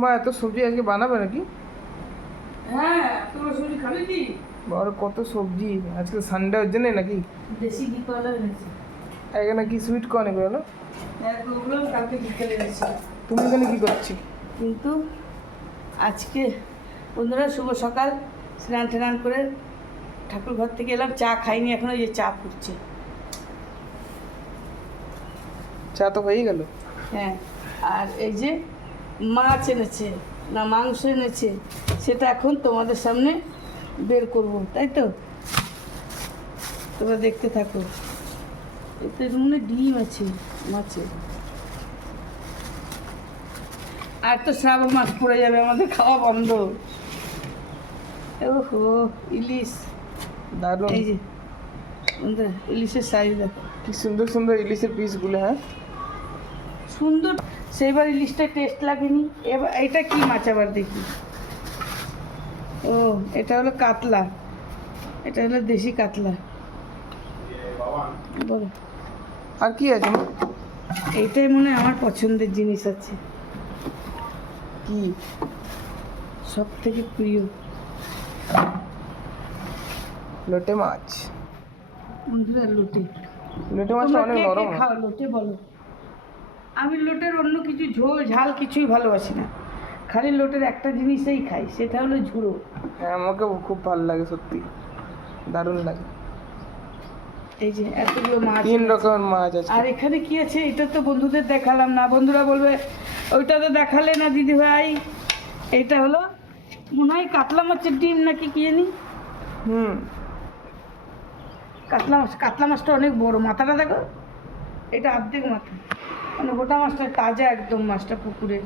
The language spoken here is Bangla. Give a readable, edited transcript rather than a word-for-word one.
মা এত সবজি আজকে বানাবে নাকি? হ্যাঁ, তোমার সবজি খাবে কি? বাবার কত সবজি আজকে সানডে ওর জন্যে নাকি? দেশি বিকলা এনেছি। এখানে কি সুইট কর্ন এগুলো না? হ্যাঁ, তো ওগুলো কালকে বিকেলে এনেছি। তুমি এখানে কি করছি? কিন্তু আজকে বন্ধুরা শুভ সকাল, স্নান টান করে ঠাকুর ঘর থেকে এলাম, চা খাইনি এখনো, যে চা ফুটছে। চা তো হয়েই গেল। হ্যাঁ, আর এই যে মাছ এনেছে না মাংস এনেছে, সেটা এখন তোমাদের সামনে বের করব, তাই তো তোমরা দেখতে থাকো। এতে মনে ডিম আছে মাছে। আর তো শ্রাবণ মাস পড়ে যাবে, আমাদের খাওয়া বন্ধ। ওহো, ইলিশ। দারুণ। এই যে বন্ধুরা, ইলিশের সাইজ দেখো, কি সুন্দর সুন্দর ইলিশের পিসগুলো। হ্যাঁ সুন্দর। সেইবার ইলিশটা টেস্ট লাগেনি। এবার এটা কি মাছ আবার দেখি। ও, এটা হলো কাতলা, এটা হলো দেশি কাতলা। বলো, আর কি আছে মা? এইটাই মনে হয় আমার পছন্দের জিনিস আছে, কি? সব থেকে প্রিয় লোটে মাছ। বন্ধুরা, লোটে। লোটে মাছটা তোমরা অনেক কে কে নরম। খাও লোটে বলো? আমি লোটের অন্য কিছু ঝোল ঝাল কিছুই ভালোবাসি না, খালি লোটের একটা জিনিসই খাই, সেটা হলো ঝুড়ো। হ্যাঁ আমাকেও খুব ভালো লাগে, সত্যি দারুণ লাগে। এই যে এতগুলো মাছ 3 এনেছে। রকমের মাছ আছে। আর এখানে কি আছে এটা তো বন্ধুদের দেখালাম না, বন্ধুরা বলবে ওইটা তো দেখালে না দিদি ভাই। এটা হলো মনে হয় কাতলা মাছের ডিম নাকি কি জানি। হুম। কাতলা মাছ, কাতলা মাছটা অনেক বড়, মাথাটা দেখো, এটা অর্ধেক মাথা, মানে গোটা মাছটা তাজা একদম, মাছটা পুকুরের।